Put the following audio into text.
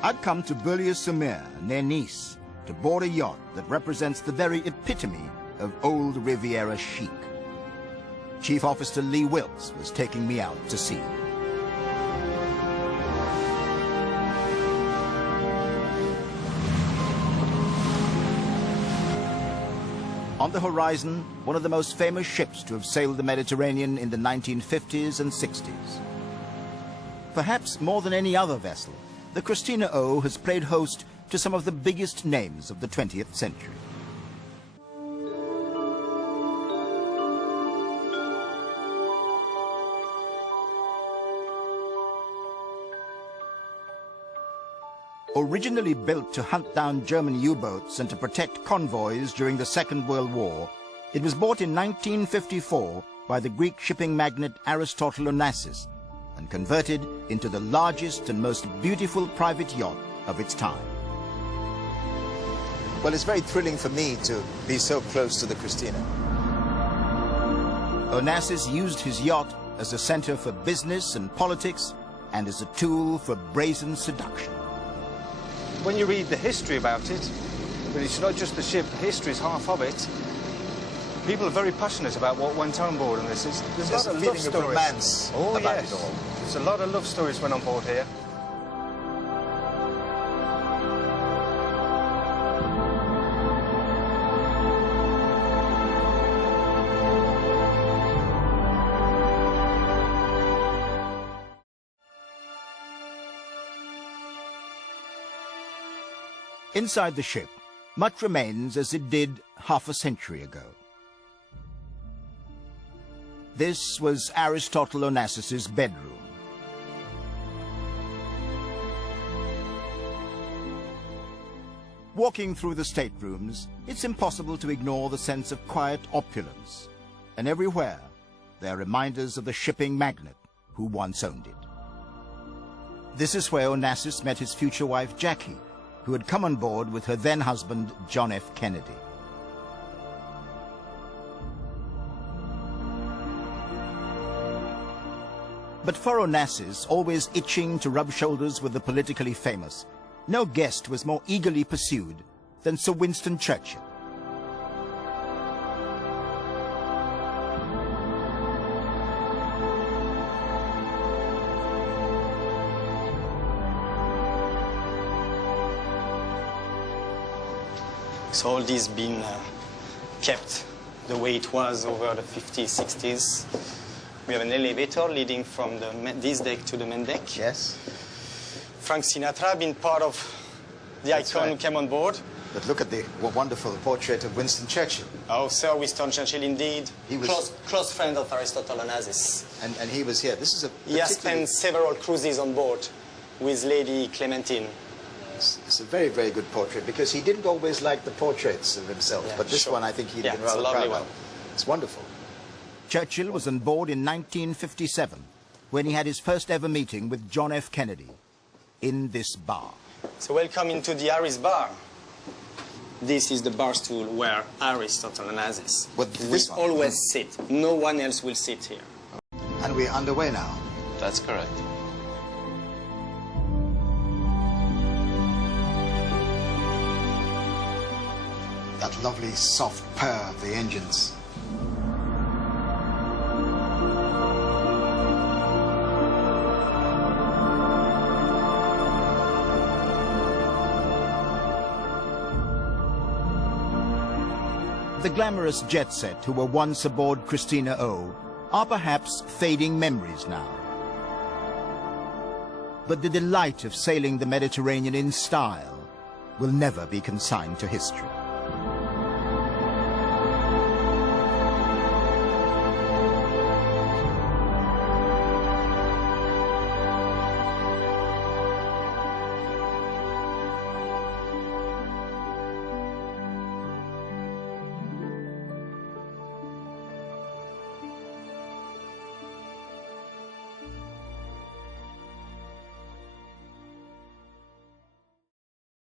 I'd come to Boulieu-sur-Mer, near Nice, to board a yacht that represents the very epitome of old Riviera chic. Chief Officer Lee Wilkes was taking me out to sea. On the horizon, one of the most famous ships to have sailed the Mediterranean in the 1950s and 60s. Perhaps more than any other vessel, the Christina O has played host to some of the biggest names of the 20th century. Originally built to hunt down German U-boats and to protect convoys during the Second World War, it was bought in 1954 by the Greek shipping magnate Aristotle Onassis and converted into the largest and most beautiful private yacht of its time. Well, it's very thrilling for me to be so close to the Christina. Onassis used his yacht as a center for business and politics and as a tool for brazen seduction. When you read the history about it, but it's not just the ship, history is half of it. People are very passionate about what went on board on this. There's a lot of love stories. Romance about it all. There's a lot of love stories went on board here. Inside the ship, much remains as it did half a century ago. This was Aristotle Onassis's bedroom. Walking through the staterooms, it's impossible to ignore the sense of quiet opulence, and everywhere there are reminders of the shipping magnate who once owned it. This is where Onassis met his future wife Jackie, who had come on board with her then-husband, John F. Kennedy. But for Onassis, always itching to rub shoulders with the politically famous, no guest was more eagerly pursued than Sir Winston Churchill. So all this been kept the way it was over the 50s, 60s. We have an elevator leading from this deck to the main deck. Yes. Frank Sinatra been part of the icon who came on board. But look at the wonderful portrait of Winston Churchill. Oh, Sir Winston Churchill, indeed. He was close friend of Aristotle Onassis. And he was here. This is a He has spent several cruises on board with Lady Clementine. It's a very, very good portrait because he didn't always like the portraits of himself, but this one I think he'd been rather proud of. It's wonderful. Churchill was on board in 1957 when he had his first ever meeting with John F. Kennedy in this bar. So welcome into the Harris bar. This is the bar stool where Aristotle Onassis will always sit. No one else will sit here. And we're underway now. That's correct. That lovely soft purr of the engines. The glamorous jet set who were once aboard Christina O are perhaps fading memories now. But the delight of sailing the Mediterranean in style will never be consigned to history.